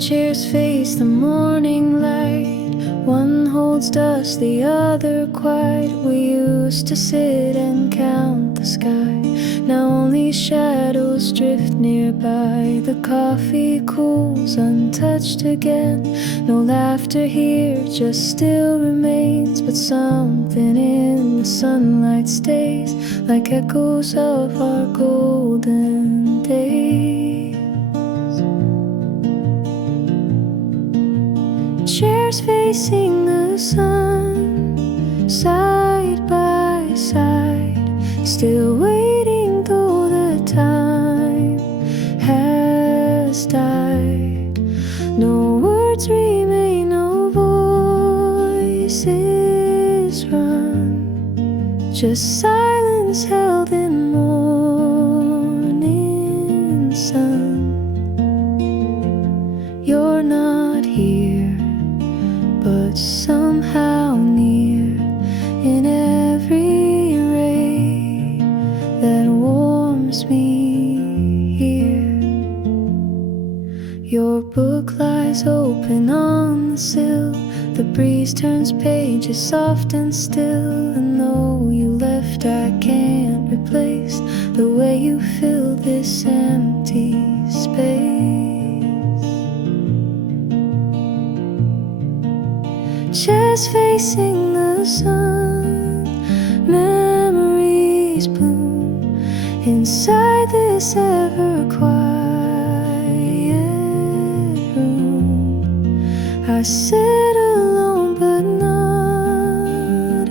chairs face the morning light. One holds dust, the other quiet. We used to sit and count the sky. Now only shadows drift nearby. The coffee cools untouched again. No laughter here, just still remains. But something in the sunlight stays, like echoes of our golden days. Chairs facing the sun, side by side, still waiting though the time has died. No words remain, no voices run, just silence held in morning sun. You're not here, but somehow near, in every ray that warms me here. Your book lies open on the sill. The breeze turns pages soft and still. And though you left, I can't replace the way you fill this empty space. Chairs facing the sun, memories bloom inside this ever quiet room. I sit alone but not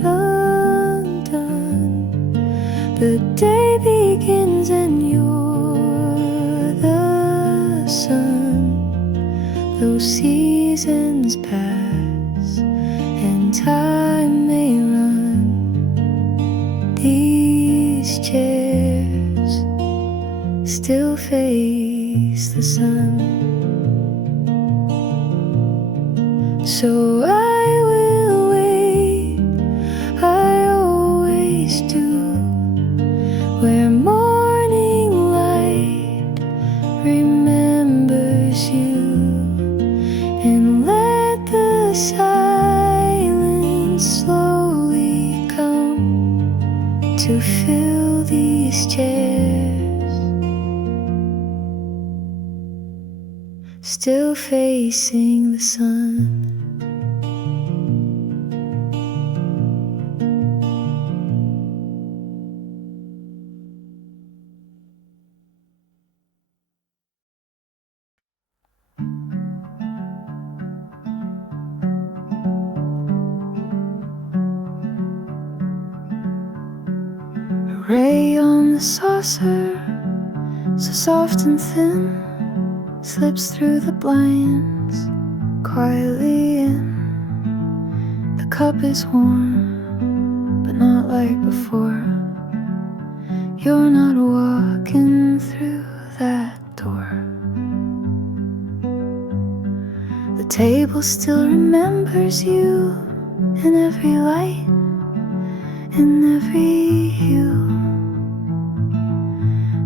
undone. The day begins and you're the sun. Those seasons pass and time may run. These chairs still face the sun. So I will wait, I always do, where morning light remembers you, and let the silence slowly come to fill these chairs, still facing the sun. Ray on the saucer, so soft and thin, slips through the blinds, quietly in. The cup is warm, but not like before. You're not walking through that door. The table still remembers you, in every light, in every hue.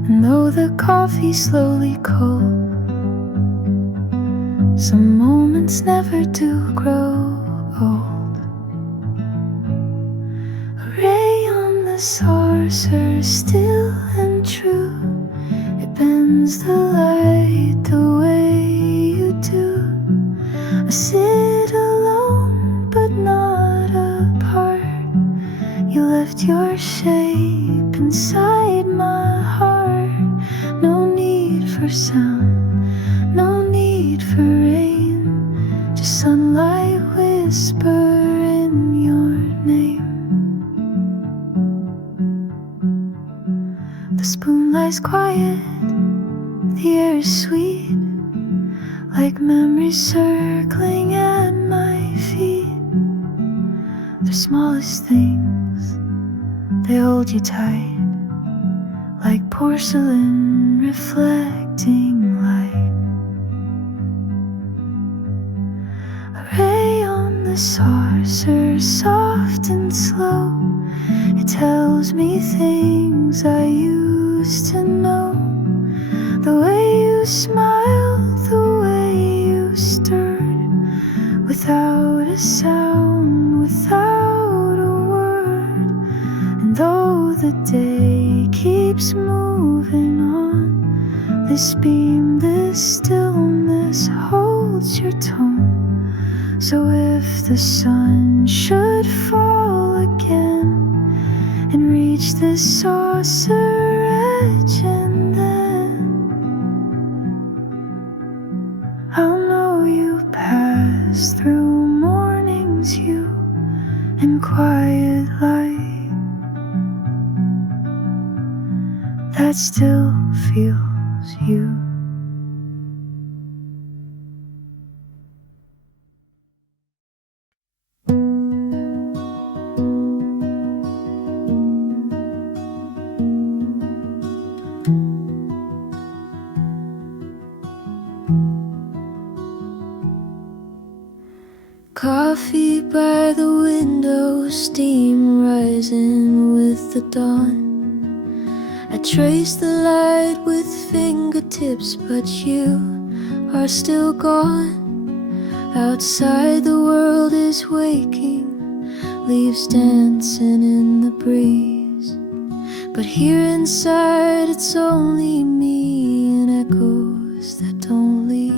And though the coffee's slowly cold, some moments never do grow old. A ray on the saucer, still and true, it bends the light the way you do. I sit alone but not apart. You left your shape inside my heart. No need for sound, no need for rain, just sunlight whisper in your name. The spoon lies quiet, the air is sweet, like memories circling at my feet. The smallest things, they hold you tight, like porcelain reflecting light. A ray on the saucer, soft and slow, it tells me things I used to know. The way you smile, the way you without a sound, without a word. And though the day keeps moving on, this beam, this stillness holds your tone. So if the sun should fall again and reach the saucer edge, and then I'll know you passed through mornings, you and quiet light that still feels you. Coffee by the window, steam rising with the dawn. I trace the light with fingertips, but you are still gone. Outside the world is waking, leaves dancing in the breeze. But here inside it's only me and echoes that don't leave.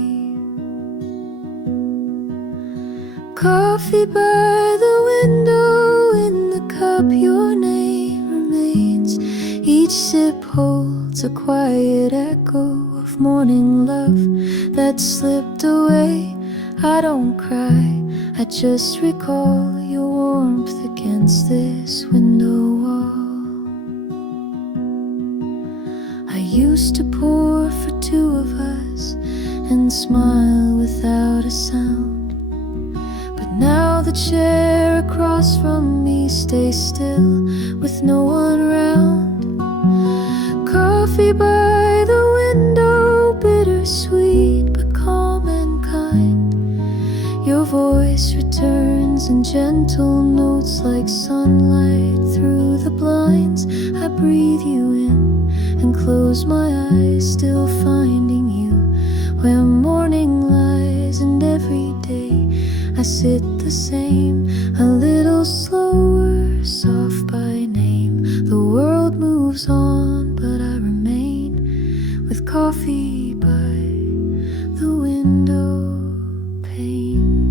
Coffee by the window, in the cup your name remains. Each sip holds a quiet echo of morning love that slipped away. I don't cry, I just recall your warmth against this window wall. I used to pour for two of us and smile without a sound. Now the chair across from me stays still with no one around. Coffee by the window, bittersweet but calm and kind. Your voice returns in gentle notes like sunlight through the blinds. I breathe you in and close my eyes, still finding you where morning lies. And every day I sit the same, a little slower, soft by name. The world moves on, but I remain with coffee by the window pane.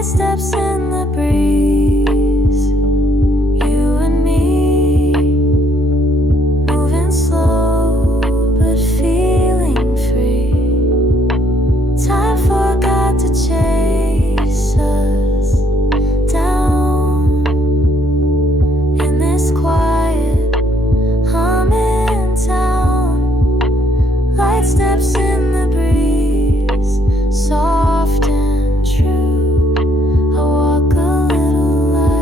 Steps in the breeze, you and me, moving slow but feeling free. Time forgot to chase us down in this quiet humming town. Light steps in the breeze, soft and true. I walk a little light.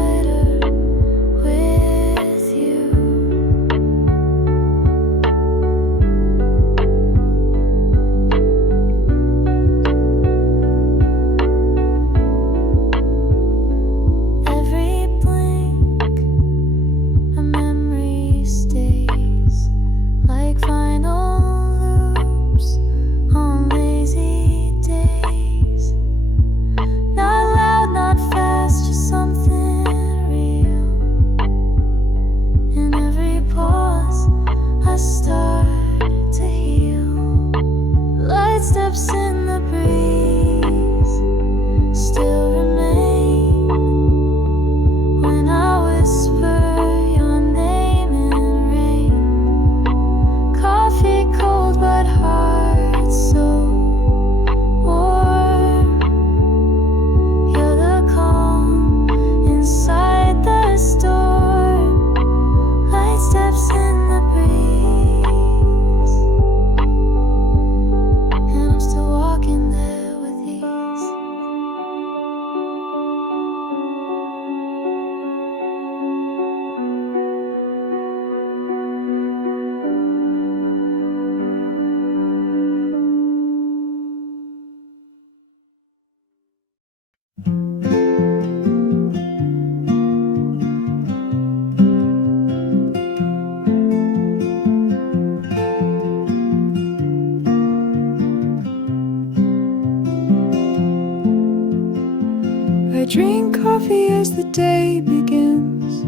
I drink coffee as the day begins.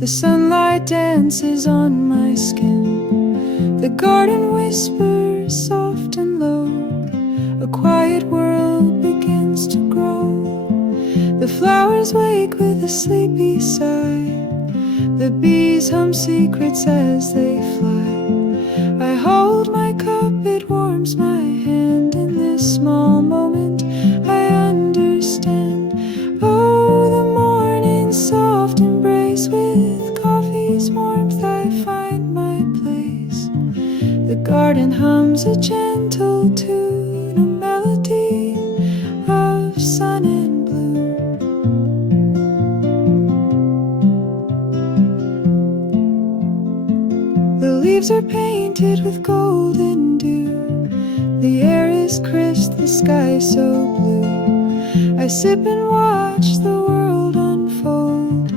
The sunlight dances on my skin. The garden whispers soft and low. A quiet world begins to grow. The flowers wake with a sleepy sigh. The bees hum secrets as they fly. I hold my cup, it warms my hand. In this small moment I understand. Oh, the morning's soft embrace. With coffee's warmth I find my place. The garden hums a gentle tune, a melody of sun and blue. The leaves are painted with golden dew. The air is crisp, the sky so blue. I sip and watch the world unfold,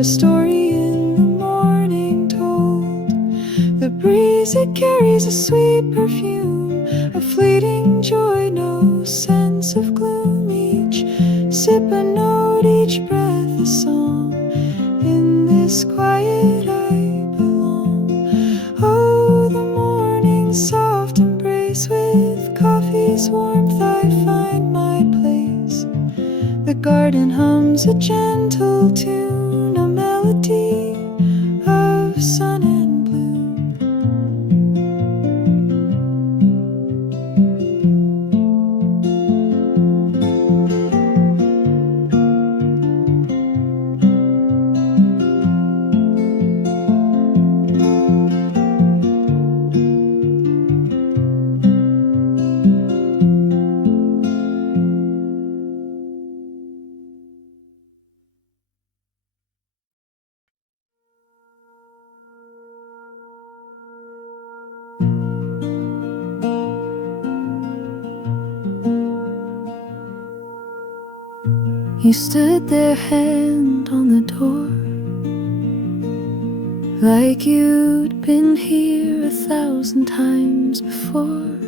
a story in the morning told. The breeze, it carries a sweet perfume, a fleeting joy, no sense of gloom. Each sip a note, each breath a song. In this quiet I belong. Oh, the morning's soft embrace. With coffee's warmth I find my place. The garden hums a gentle tune, a melody of sun and blue. You stood there, hand on the door, like you'd been here 1,000 times before.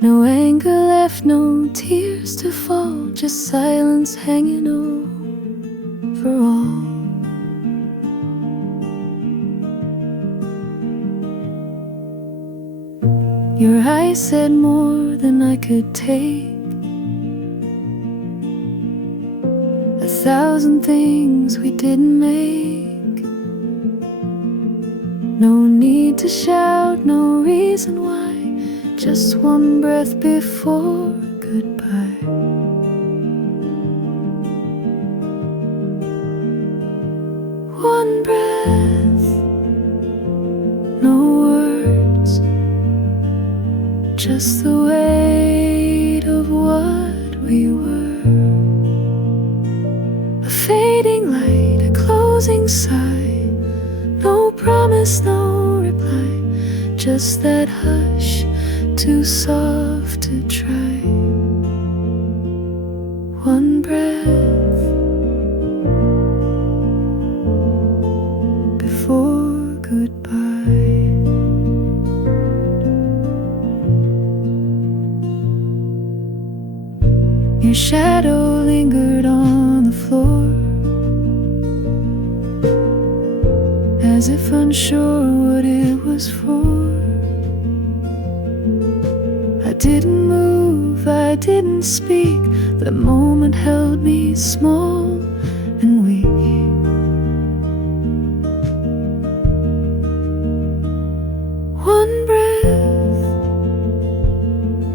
No anger left, no tears to fall, just silence hanging over all. Your eyes said more than I could take. 1,000 things we didn't make. No need to shout, no reason why. Just one breath before goodbye. One breath, no words, just the weight of what we were. Fading light, a closing sigh. No promise, no reply. Just that hush, too soft to try. One breath before goodbye. Your shadow lingered on the floor, as if unsure what it was for. I didn't move, I didn't speak. The moment held me small and weak. One breath,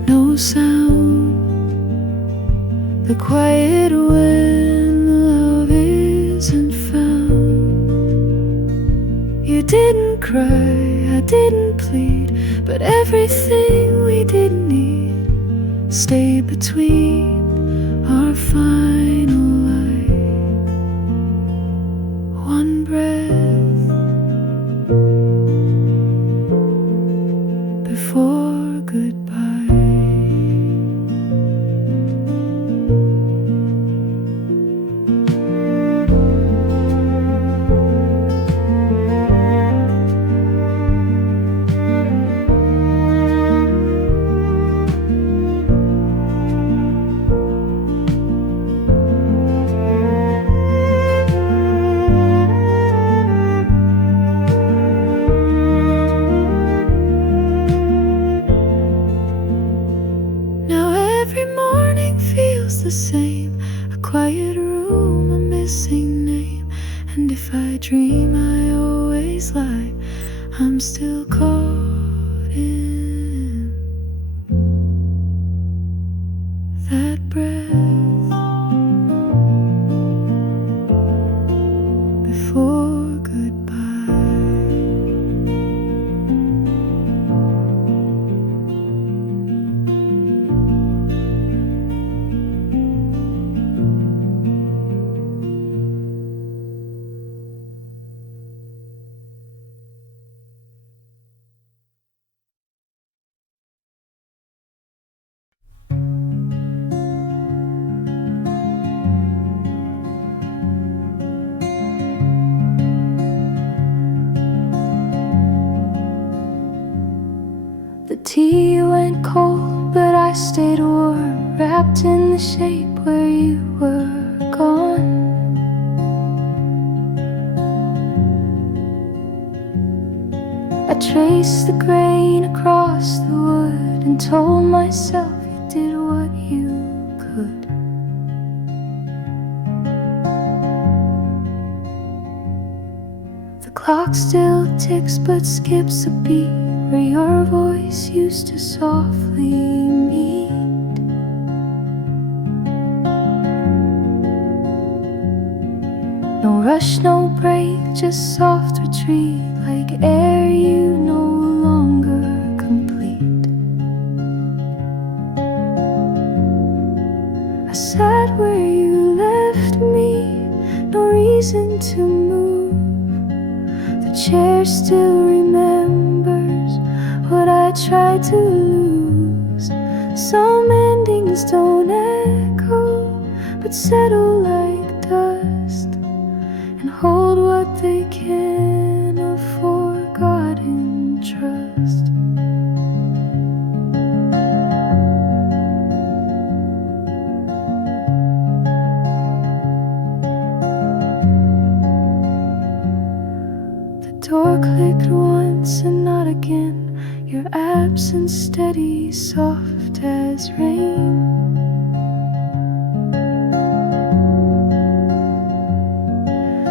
no sound. The quiet when love isn't found. You didn't cry, I didn't plead, but everything we didn't need stayed between our final light. One breath before goodbye. quiet room, a missing name. And if I dream, I always lie. I'm still caught in that breath before goodbye. The tea went cold, but I stayed warm, wrapped in the shape where you were gone. I traced the grain across the wood and told myself you did what you could. The clock still ticks but skips a beat where your voice used to softly meet. No rush, no break, just soft retreat, like air you no longer complete. I sat where you left me, no reason to move. The chair still remembers what I tried to lose. Some endings don't echo, but settle like dust and hold what they can of forgotten trust. The door clicked once and not again. Your absence steady, soft as rain.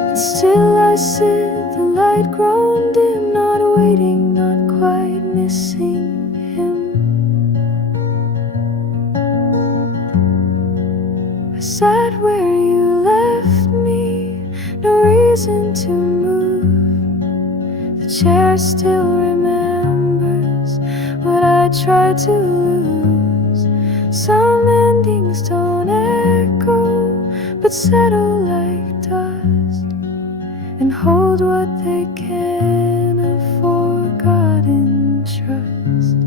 And still I sit, the light grown dim, not waiting, not quite missing him. I sat where you left me, no reason to move. The chair still remembers what I tried to lose. Some endings don't echo, but settle like dust and hold what they can of forgotten trust.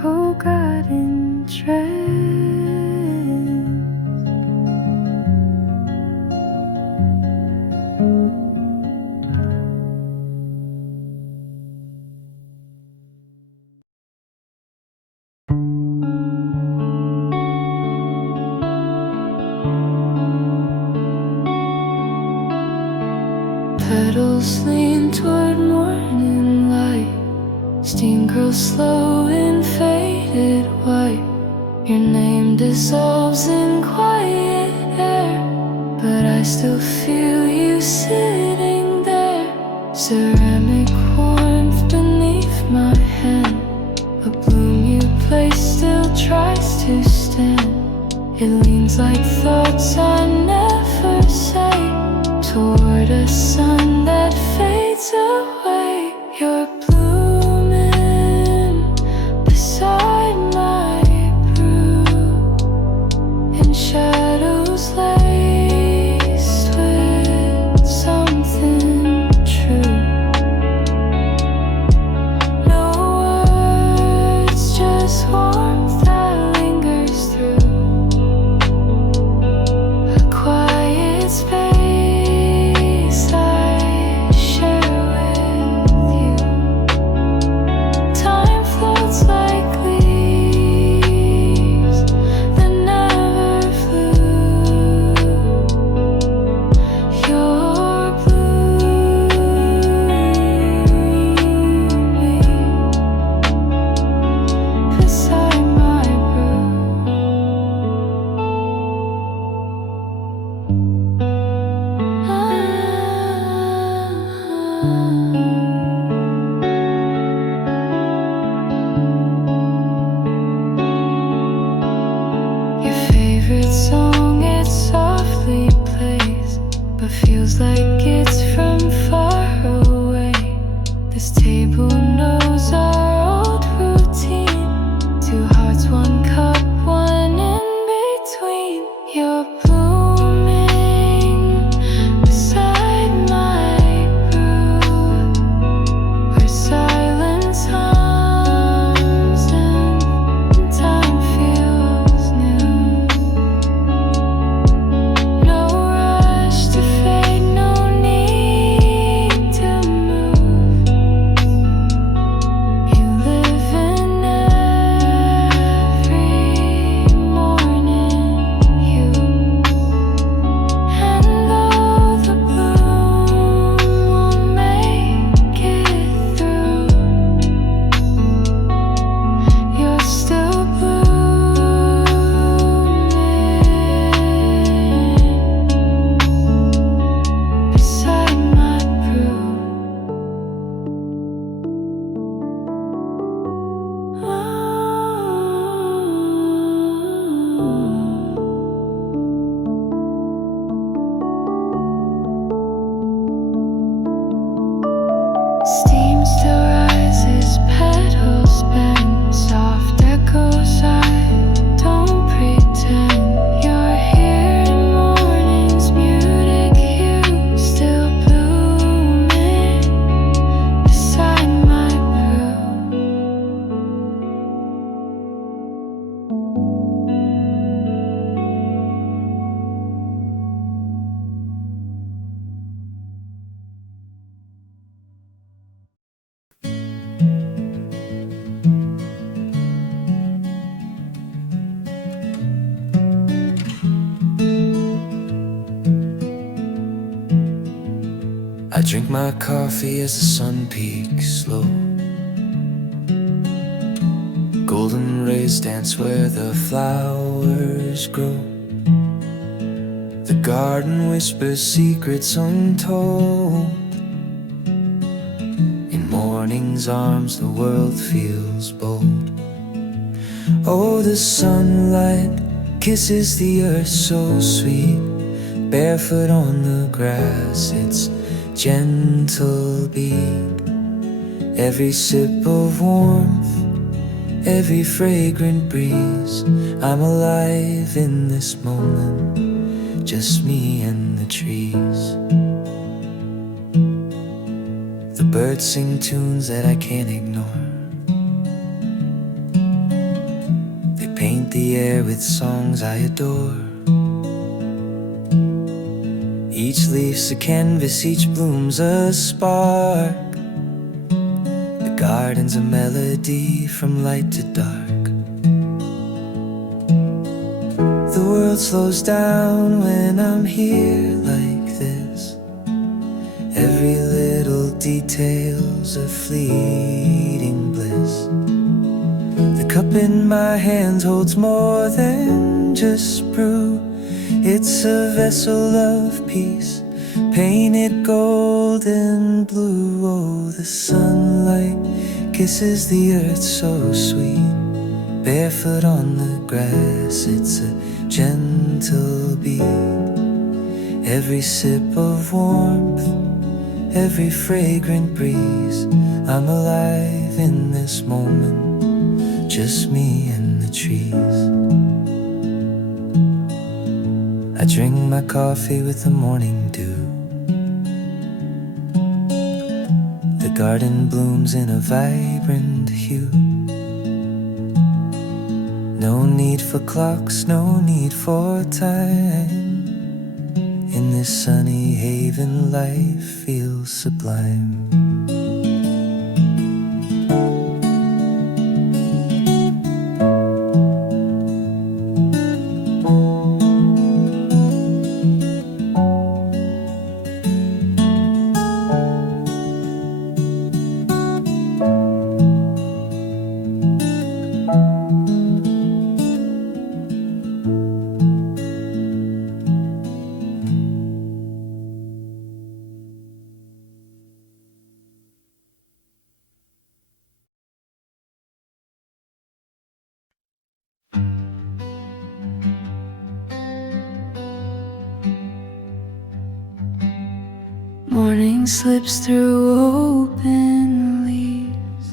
Forgotten trust. Petals lean toward morning light. Steam grows slow in faded white. Your name dissolves in quiet air, but I still feel you sitting there. Ceramic warmth beneath my hand. A bloom you place still tries to stand. It leans like thoughts I never say, toward a sun that fades away. You're blooming beside my brew, in shadows laced with something true. No words, just warmth that lingers through a quiet space I share with feels like it's from far away. This table knows our old routine. Two hearts, one cup, one in between. You're blooming beside my brew, where silence hums and time feels new. No rush to fade, no need to move. You live in every morning, you. And though the bloom won't make it through, you're still blooming beside my brew. Steam still rises, petals bend, soft echoes. I don't pretend you're here in morning's muted hue, still blooming beside my brew. I drink my coffee as the sun peaks low. Golden rays dance where the flowers grow. The garden whispers secrets untold. In morning's arms the world feels bold. Oh, the sunlight kisses the earth so sweet. Barefoot on the grass, it's gentle beat. Every sip of warmth, every fragrant breeze. I'm alive in this moment, just me and the trees. The birds sing tunes that I can't ignore. They paint the air with songs I adore. Each leaf's a canvas, each bloom's a spark. The garden's a melody from light to dark. The world slows down when I'm here like this. Every little detail's a fleeting bliss. The cup in my hands holds more than just brew. It's a vessel of peace, painted gold and blue. Oh, the sunlight kisses the earth so sweet. Barefoot on the grass, it's a gentle beat. Every sip of warmth, every fragrant breeze. I'm alive in this moment, just me and the trees. I drink my coffee with the morning dew. The garden blooms in a vibrant hue. No need for clocks, no need for time. In this sunny haven, life feels sublime. Morning slips through open leaves.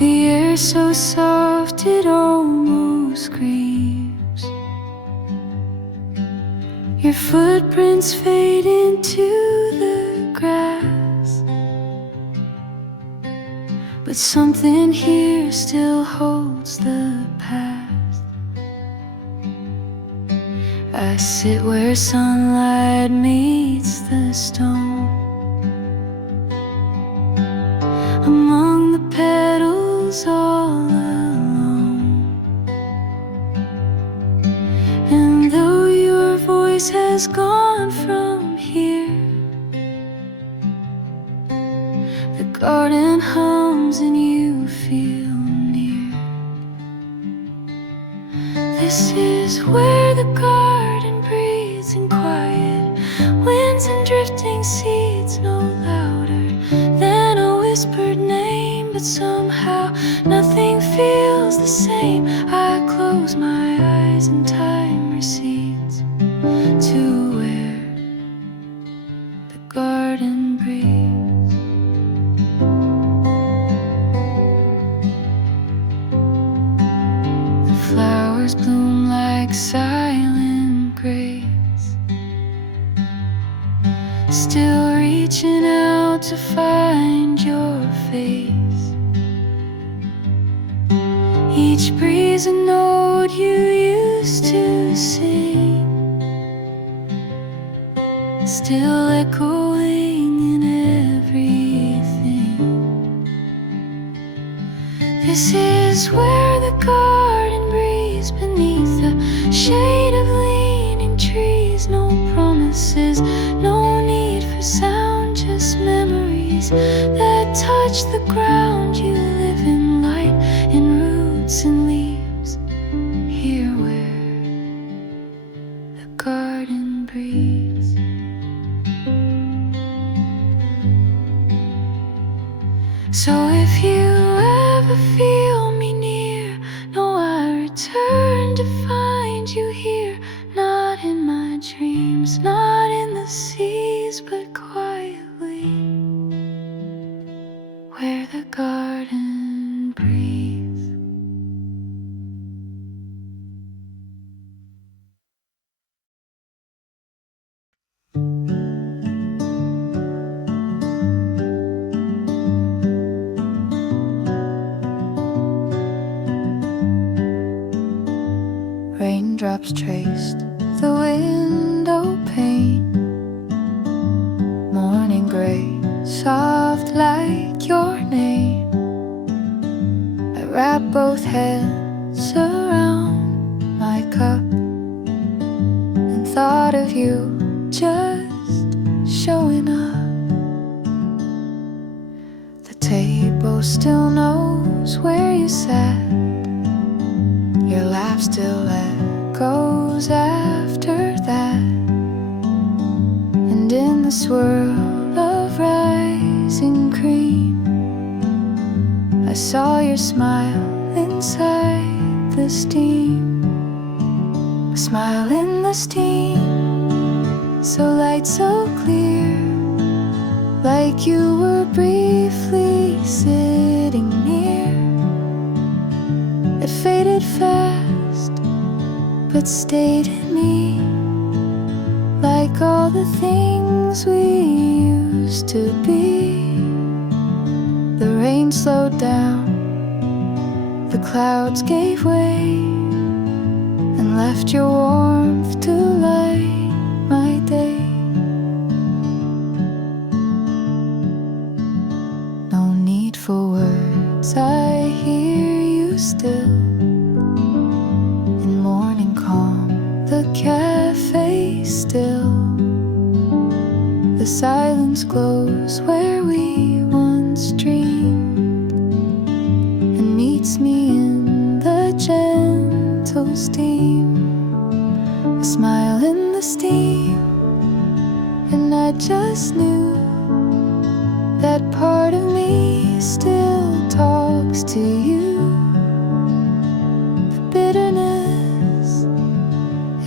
The air so soft it almost screams. Your footprints fade into the grass, but something here still holds the past. I sit where sunlight meets the stone, among the petals all alone. And though your voice has gone from here, the garden hums and you feel near. This is where the garden breathes in quiet, winds and drifting seeds no louder than a whispered name. But somehow nothing feels the same. I close my eyes and time recedes to where the garden breathes. The flowers bloom like silent grace, still reaching out to find your face. Each breeze a note you used to sing, still echoing in everything. This is where the garden breathes, beneath the shade of leaning trees. No promises, no need for sound, just memories that touch the ground. You live in light, in roots and leaves, here where the garden breathes. So if you ever feel me near, know I return to find you here. Not in my dreams, not in the seas, but quietly where the garden breathes. Raindrops traced the window pane, morning gray, soft like your name. I wrap both hands around my cup and thought of you just showing up. The table still knows where you sat, your laugh still echoes after that. And in the swirl of rising cream, I saw your smile inside the steam. A smile in the steam, so light, so clear, like you were briefly sitting near. It faded fast, but stayed in me, like all the things we used to be. The rain slowed down, the clouds gave way, and left your warmth to light my day. No need for words, I hear you still. In morning calm, the café still. The silence glows where we once dreamed, and meets me in the gentle steam. A smile in the steam, and I just knew that part of me still talks to you. The bitterness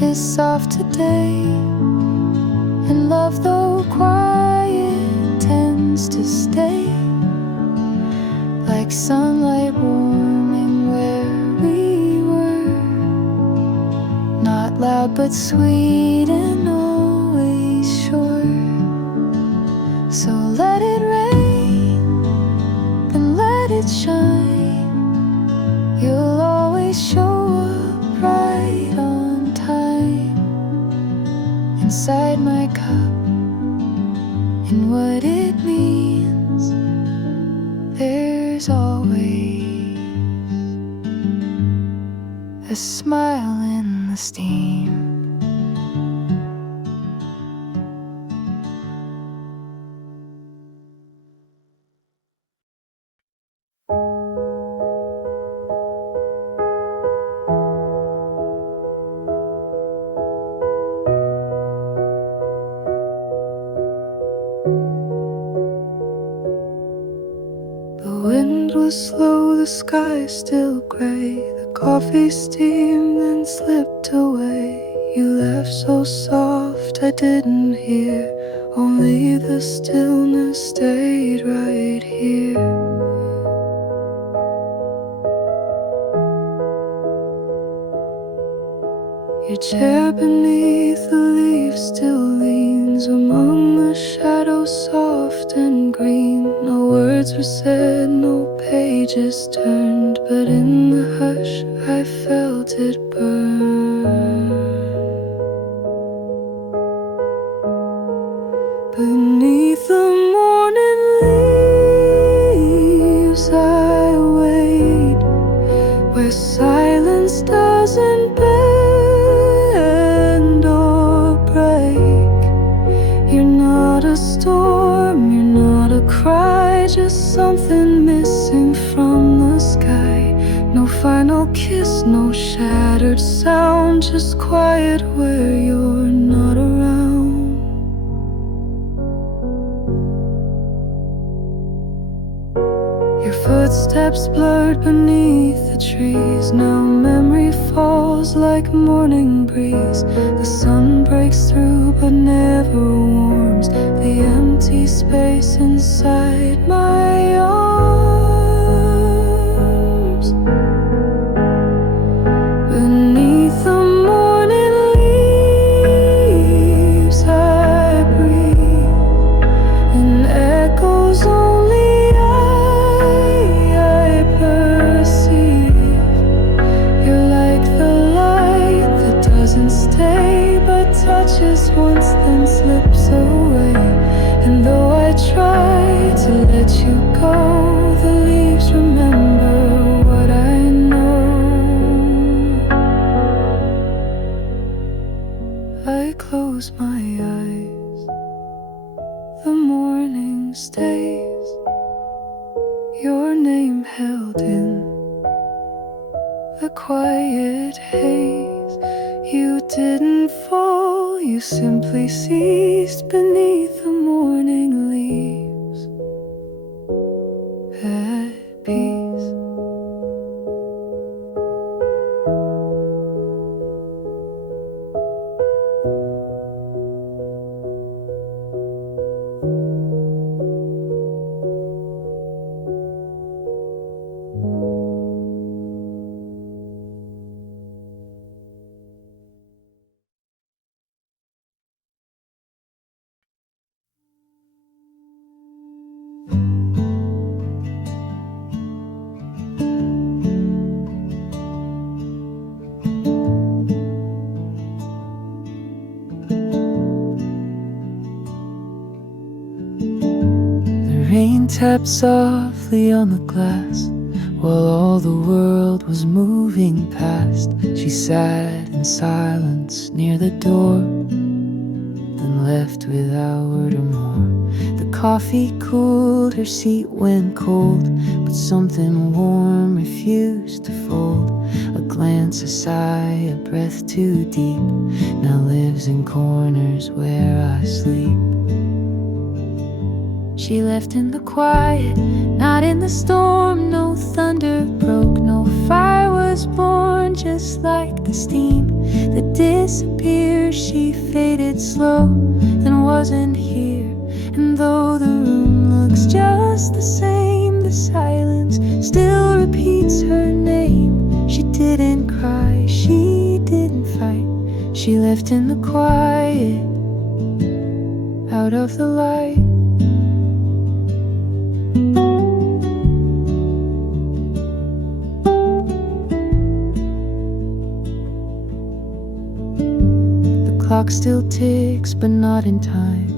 is soft today, And love, though quiet, tends to stay, like sunlight warming where we were. Not loud but sweet and always sure. So let it rain, then let it shine. You'll always show up right on time inside my cup. And what it means, there's always a smile in the steam. Was slow, the sky still gray. The coffee steamed and slipped away. You laughed so soft I didn't hear. Only the stillness stayed right here. Your chair beneath the leaves still leans among the shadows soft and green. No words were said, no pages turned, but in the hush I felt it burn. Beneath the morning leaves I wait, where silence doesn't bend or break. You're not a storm, you're not a cry, just something missing from the sky. No final kiss, no shattered sound, just quiet where you're not around. Your footsteps blurred beneath the trees. Now memory falls like morning breeze. The sun breaks through but never warms the empty space inside my arms. Beneath the morning leaves I breathe, and echoes only I perceive. You're like the light that doesn't stay, but touches once then slips away. And though I try to let you go, the leaves remember what I know. I close my eyes, the morning stays, your name held in the quiet haze. You didn't fall, you simply ceased beneath the morning leaves at peace. Rain tapped softly on the glass while all the world was moving past. She sat in silence near the door, then left without word or more. The coffee cooled, her seat went cold, but something warm refused to fold. A glance, a sigh, a breath too deep, now lives in corners where I sleep. She left in the quiet, not in the storm. No thunder broke, no fire was born. Just like the steam that disappeared. She faded slow, then wasn't here. And though the room looks just the same, the silence still repeats her name. She didn't cry, she didn't fight. She left in the quiet, out of the light. The clock still ticks, but not in time.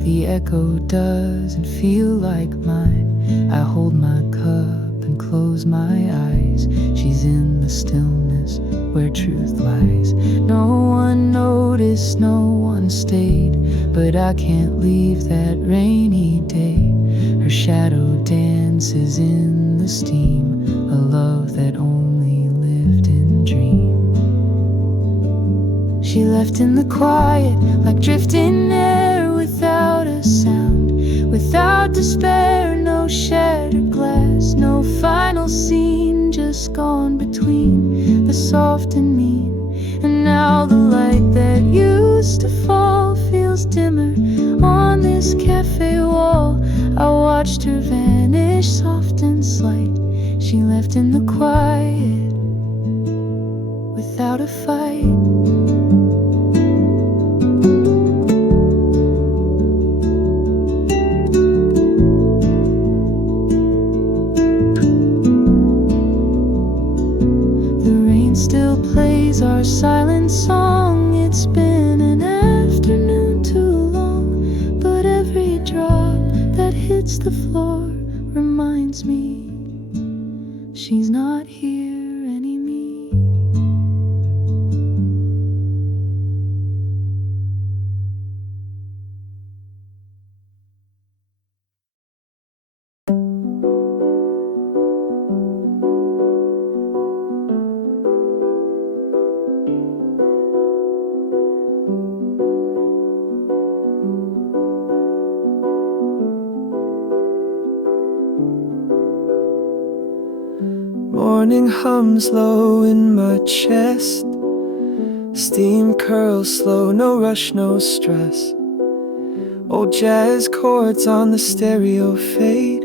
The echo doesn't feel like mine. I hold my cup and close my eyes. She's in the stillness where truth lies. No one noticed, no one stayed, but I can't leave that rainy day. Her shadow dances in the steam, a love that only lived in dream. She left in the quiet, like drifting air, without a sound, without despair. No shattered glass, no final scene, just gone between the soft and mean. And now the light that used to fall feels dimmer on this cafe wall. I watched her vanish, soft and slight. She left in the quiet, without a fight. Still plays our silent song. It's been an afternoon too long, but every drop that hits the floor reminds me she's not here anymore. Morning hums low in my chest. Steam curls slow, no rush, no stress. Old jazz chords on the stereo fade.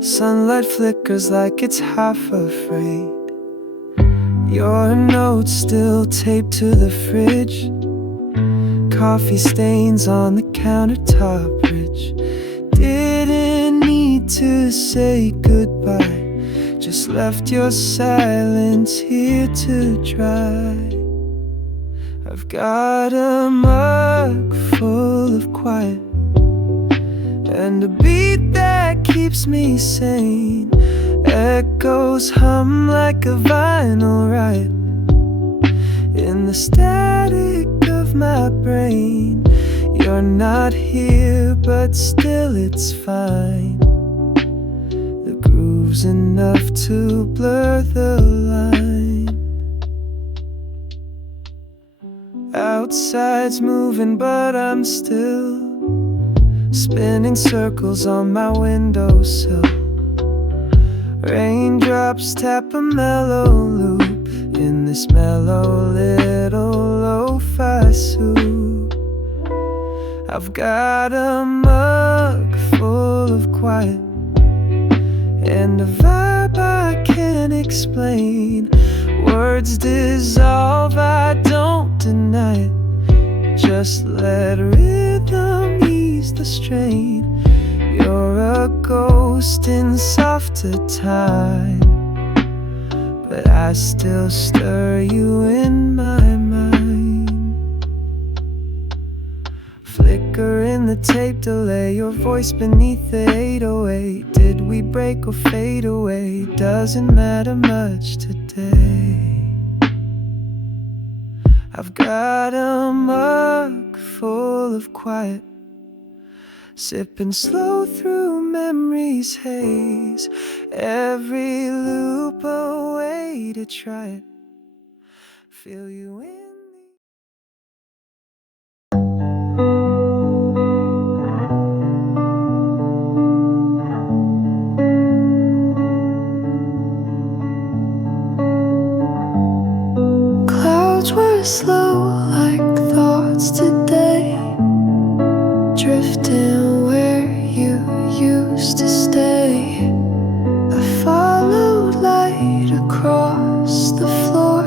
Sunlight flickers like it's half afraid. Your notes still taped to the fridge. Coffee stains on the countertop rich. Didn't need to say goodbye, just left your silence here to dry. I've got a mug full of quiet and a beat that keeps me sane. Echoes hum like a vinyl riot in the static of my brain. You're not here, but still it's fine. The groove's enough to blur the line. Outside's moving, but I'm still spinning circles on my windowsill. Raindrops tap a mellow loop in this mellow little lo-fi soup. I've got a mug full of quiet and a vibe I can't explain. Words dissolve, I don't deny it. Just let rhythm ease the strain. You're a ghost in softer time, but I still stir you in my mind. Flicker in the tape delay, your voice beneath the 808. Did we break or fade away? Doesn't matter much today. I've got a mug full of quiet, sipping slow through memory's haze. Every loop a way to try it. Feel you in. Clouds slow like thoughts today, drifting where you used to stay. I followed light across the floor,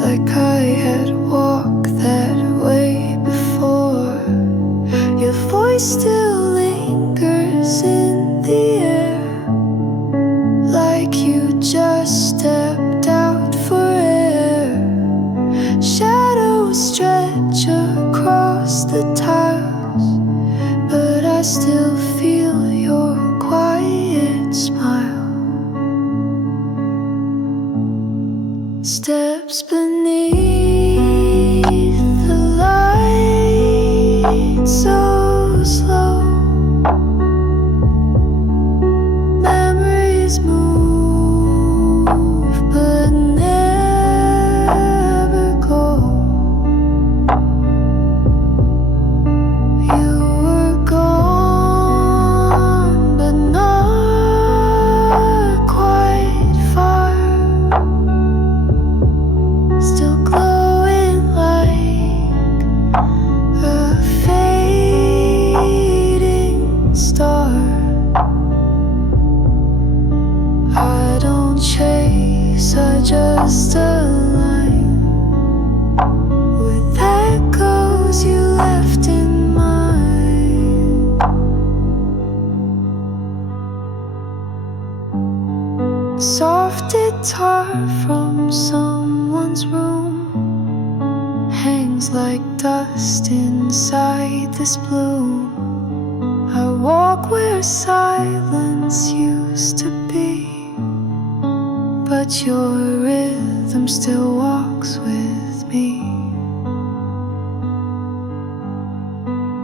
like I had walked that way before. Your voice still lingers in the air, like you just stepped out for air. Shadows stretch across the tiles, but I still feel your quiet smile. Steps beneath the light, so slow. Memories move, but never go. You were gone, but not quite far. Still glowing like a fading star. I don't chase, I just align with echoes you left in mine. Soft guitar from someone's room hangs like dust inside this bloom. I walk where silence used to be, but your rhythm still walks with me.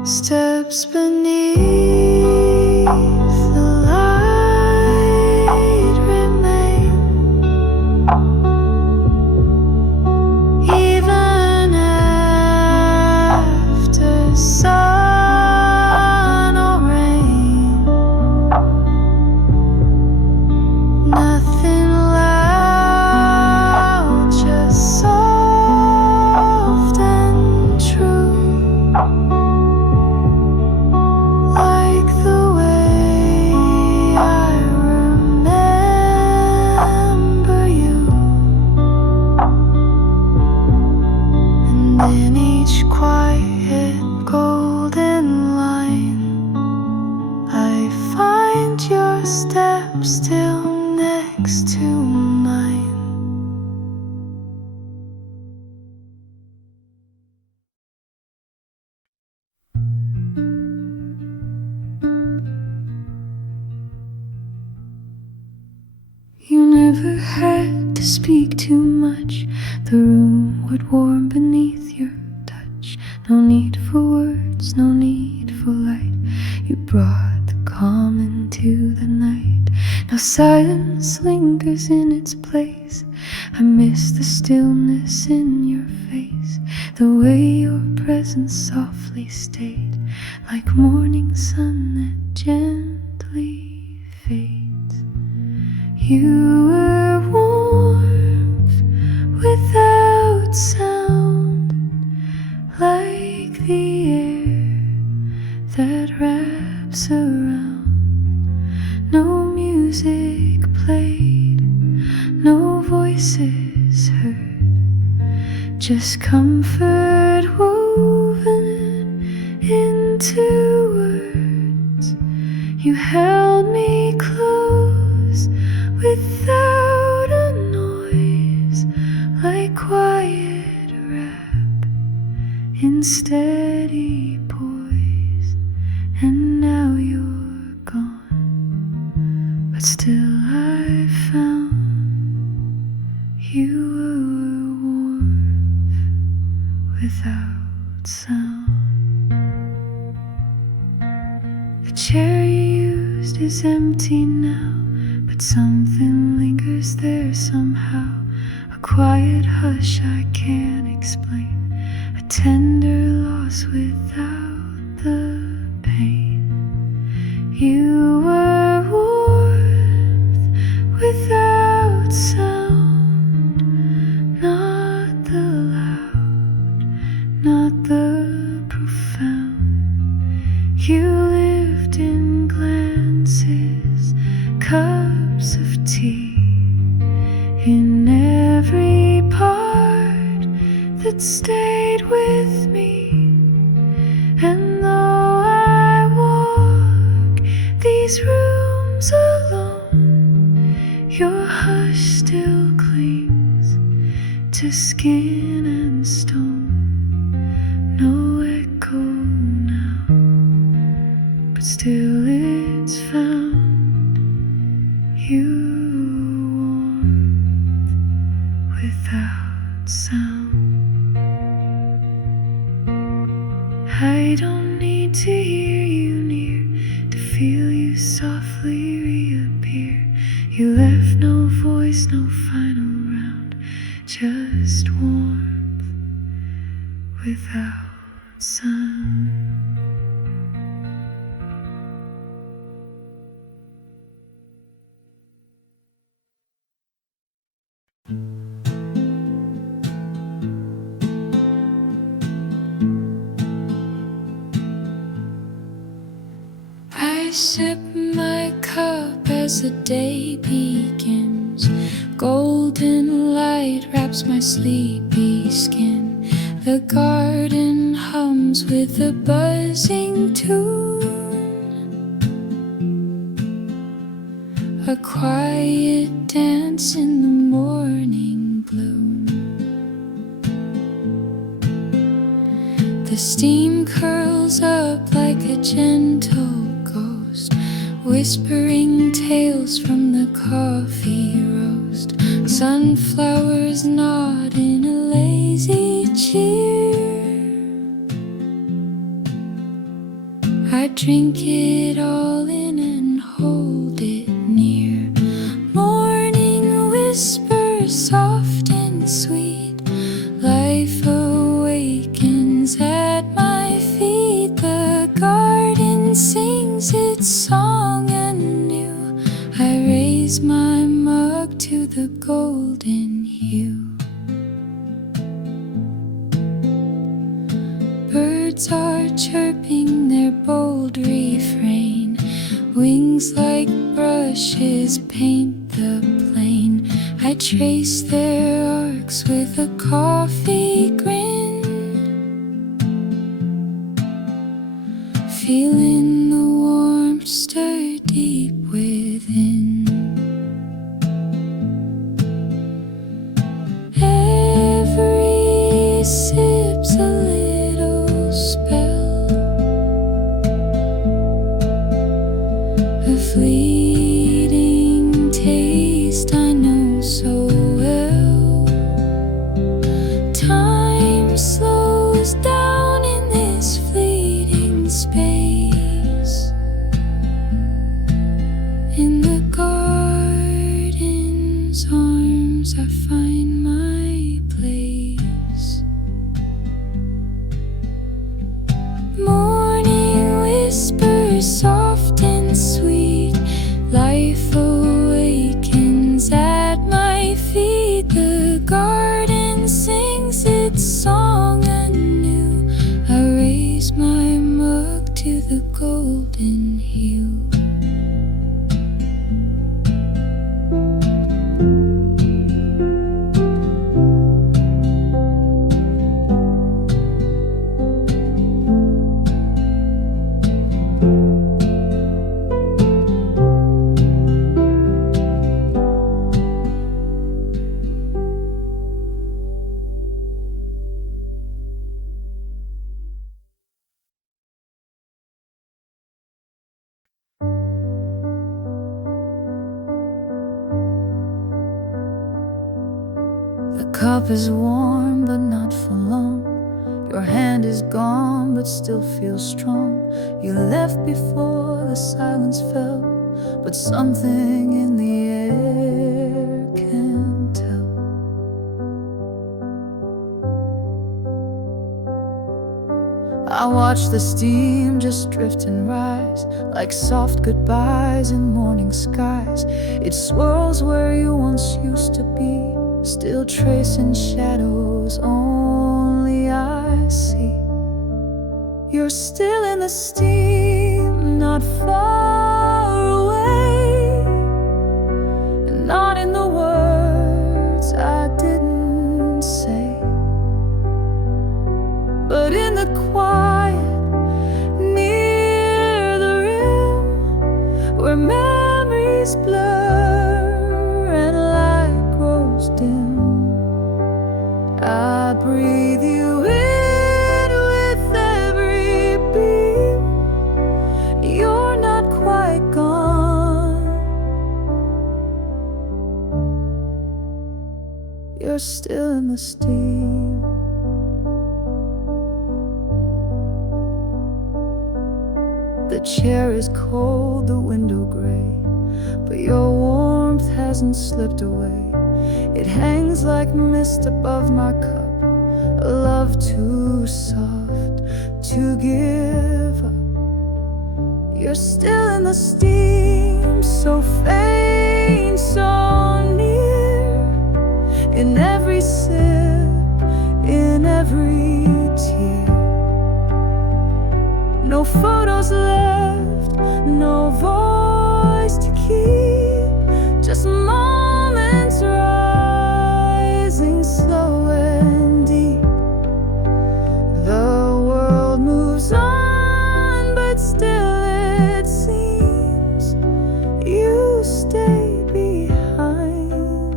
Steps beneath the light remain, even after sun or rain. Nothing loud, just soft and true, like the way I remember you. And in each quiet golden line, I find your steps still next to mine. You never had to speak too much, the room would warm beneath your touch. No need for words, no need for light, you brought the calm into the night. Now silence lingers in its place, I miss the stillness in your face, the way your presence softly stayed, like morning sun that gently fades. You were warmth without sound, like the air that wraps around. No music played, no voices heard, just comfort woven into words. You held me close without a noise, like quiet rap in steady poise. And now you're gone, but still I found you were warmth without sound. The chair you used is empty now, but something lingers there somehow. A quiet hush I can't explain, a tender loss without the pain. You were warmth without sound, not the light. in every part that stayed with me. And though I walk these rooms alone, your hush still clings to skin and stone. No echo now, but still it's found you warmth without sound. I don't need to hear you near to feel you softly reappear. You left no voice, no final round, just warmth without sound. I sip my cup as the day begins. Golden light wraps my sleepy skin. The garden hums with a buzzing tune. A quiet dance in the morning bloom. The steam curls up like a gentle ghost, whispering tales from the coffee roast. Sunflowers nod in a lazy cheer. I drink it all in and hold it near. Morning whispers soft and sweet. Life awakens at my feet. The garden sings its song anew. I raise my mug to the golden hue. Birds are chirping their bold refrain. Wings like brushes paint the plain. I trace their arcs with a coffee grin, feeling the warmth stir deep within. Every sip's a little spell, a fleeting taste I know so well. Time slows down in this fleeting space. In the garden's arms I find my place. Morning whispers soft and sweet. Life awakens at my feet. The garden sings its song anew. I raise my mug to the golden hue. The cup is warm but not for long. Your hand is gone but still feels strong. You left before the silence fell, but something in the air can tell. I watch the steam just drift and rise, like soft goodbyes in morning skies. It swirls where you once used to be, still tracing shadows only I see. You're still in the steam, not far away, and not in the words You're still in the steam. The chair is cold, the window gray, but your warmth hasn't slipped away. It hangs like mist above my cup, a love too soft to give up. You're still in the steam, so faint, so near. In every sip, in every tear. No photos left, no voice to keep. Just moments rising slow and deep. The world moves on, but still it seems you stay behind.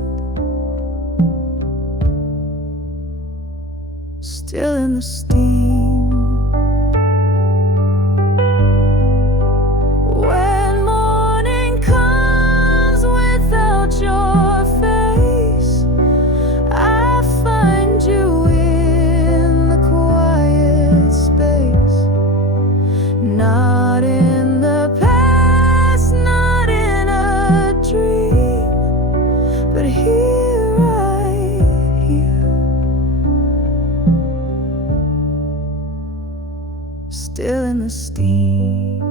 Still in the steam. When morning comes without your face, I find you in the quiet space. Not in the past, not in a dream, but here right here. Still in the steam.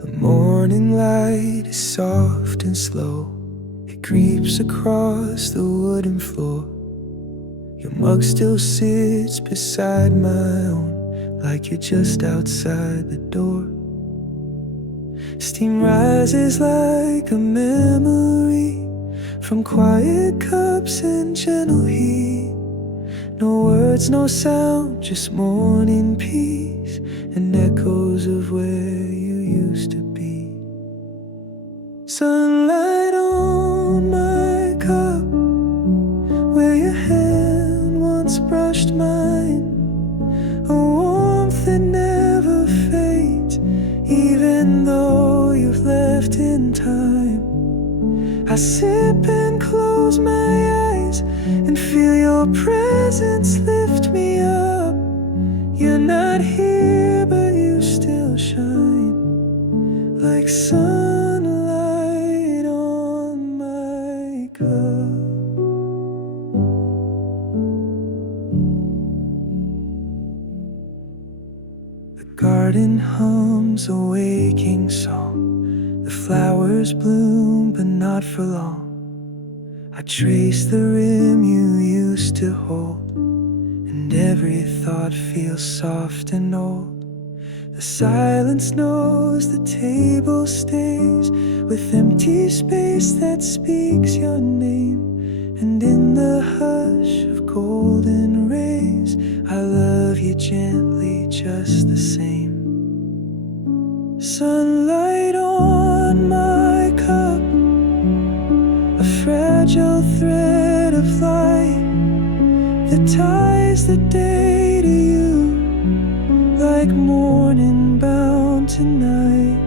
The morning light is soft and slow. It creeps across the wooden floor. Your mug still sits beside my own, like you're just outside the door. Steam rises like a memory from quiet cups and gentle heat. No words, no sound, just morning peace and echoes of where you used to be. Sunlight on my cup, where your hand once brushed mine. A warmth that never fades, even though you've left in time. I sip and close my eyes and feel your presence lift me up. You're not here, but you still shine like sunlight on my cup. The garden hums a waking song. The flowers bloom, but not for long. I trace the rim you used to hold, and every thought feels soft and old. The silence knows the table stays with empty space that speaks your name. And in the hush of golden rays, I love you gently just the same. Sunlight on my cup, a fragile thread of light that ties the day to you, like morning bound tonight.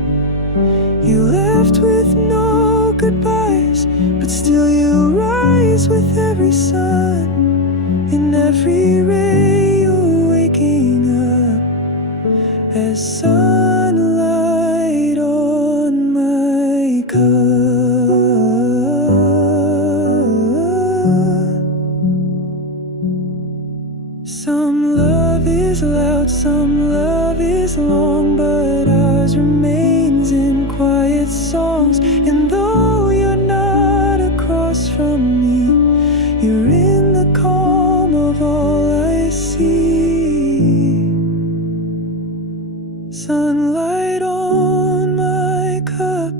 You left with no goodbyes, but still you rise with every sun. In every ray you're waking up as sunlight on my cup. Some love is loud, some love is long, but ours remains in quiet songs. And though you're not across from me, you're in the calm of all I see. Sunlight on my cup,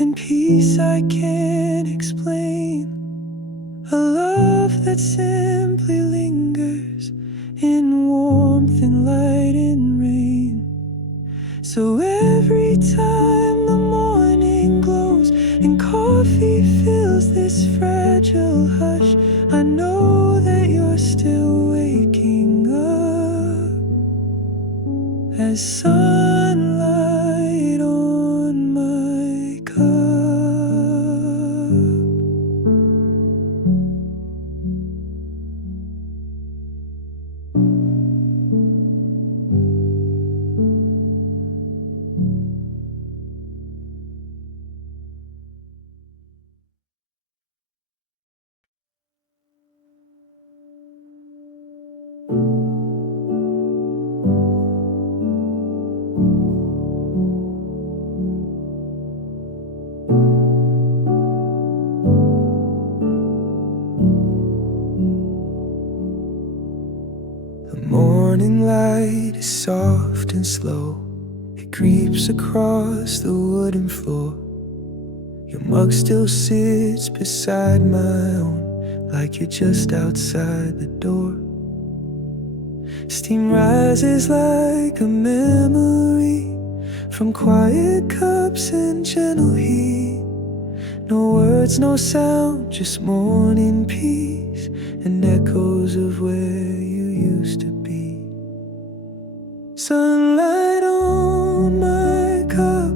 and peace I can't explain. a love that simply lingers in warmth and light and rain. So every time the morning glows and coffee fills this fragile hush, I know that you're still waking up as sunlight on my cup. The morning light is soft and slow. It creeps across the wooden floor. Your mug still sits beside my own, like you're just outside the door. Steam rises like a memory from quiet cups and gentle heat. No words, no sound, just morning peace and echoes of where you used to be. Sunlight on my cup,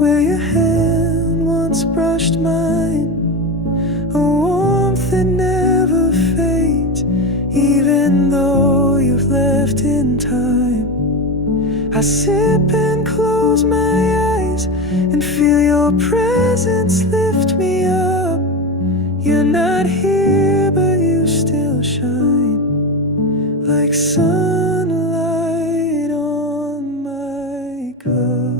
where your hand once brushed mine. A warmth that never fades, even though you've left in time. I sip and close my eyes and feel your presence lift me up. You're not here, but you still shine like sunlight on my cup.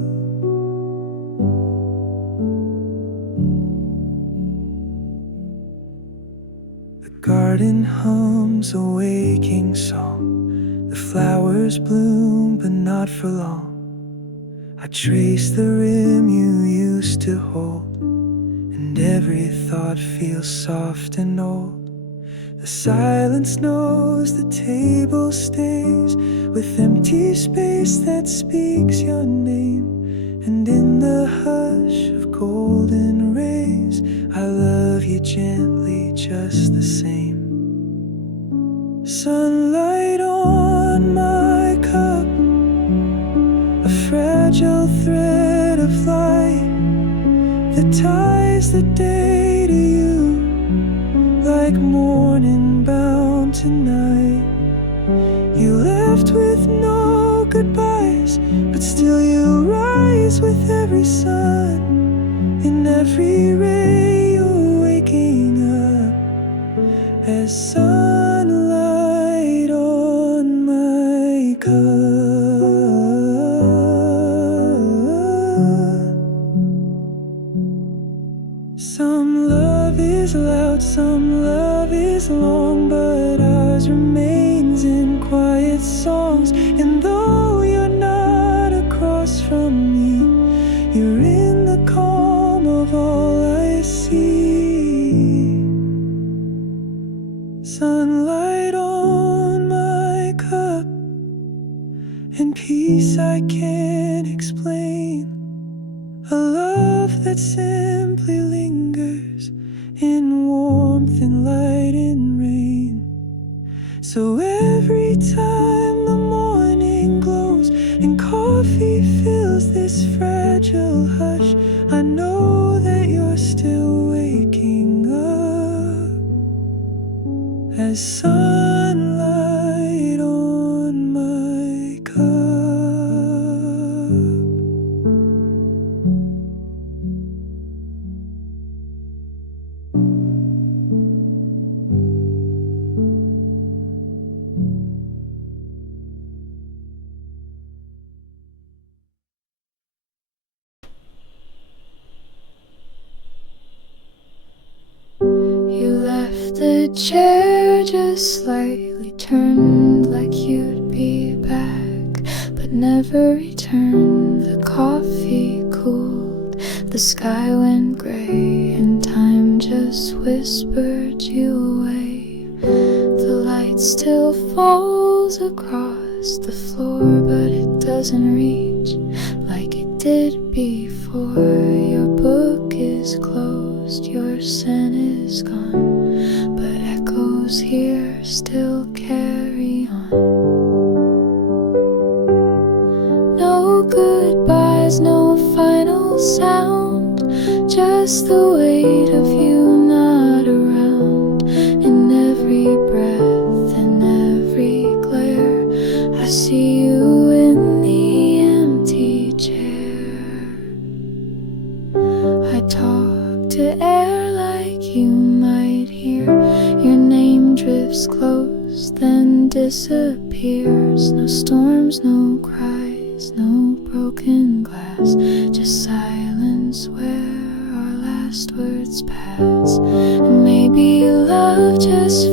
The garden hums a waking song. The flowers bloom, but not for long. I trace the rim you used to hold, and every thought feels soft and old. The silence knows the table stays with empty space that speaks your name. And in the hush of golden rays, I love you gently just the same. Sunlight on my cup, a fragile thread of light that ties the day to you, like morning bound tonight. You left with no goodbyes, but still you rise with every sun. In every ray you're waking up as sunlight on my cup. Some love is loud, some love is long, but ours remains in quiet songs. And though you're not across from me, you're in the calm of all I see. Sunlight on my cup, and peace I can't explain. A love that simply lingers in warmth and light and rain. So every time the morning glows and coffee fills this fragile hush, I know that you're still waking up as sunlight on my cup. You left the chair just slightly turned, like you'd be back, but never returned. The coffee cooled, the sky went gray, and time just just whispered you away. The light still falls across the floor, but it doesn't reach like it did before. Your book is closed, your scent is gone, but echoes here still carry on. No goodbyes, no final sound, just the weight of you not around. In every breath, in every glare, I see you in the empty chair. I talk to air like you might hear. Your name drifts close, then disappears. No storms, no cries, no broken glass, just silence where our last words pass. And maybe love just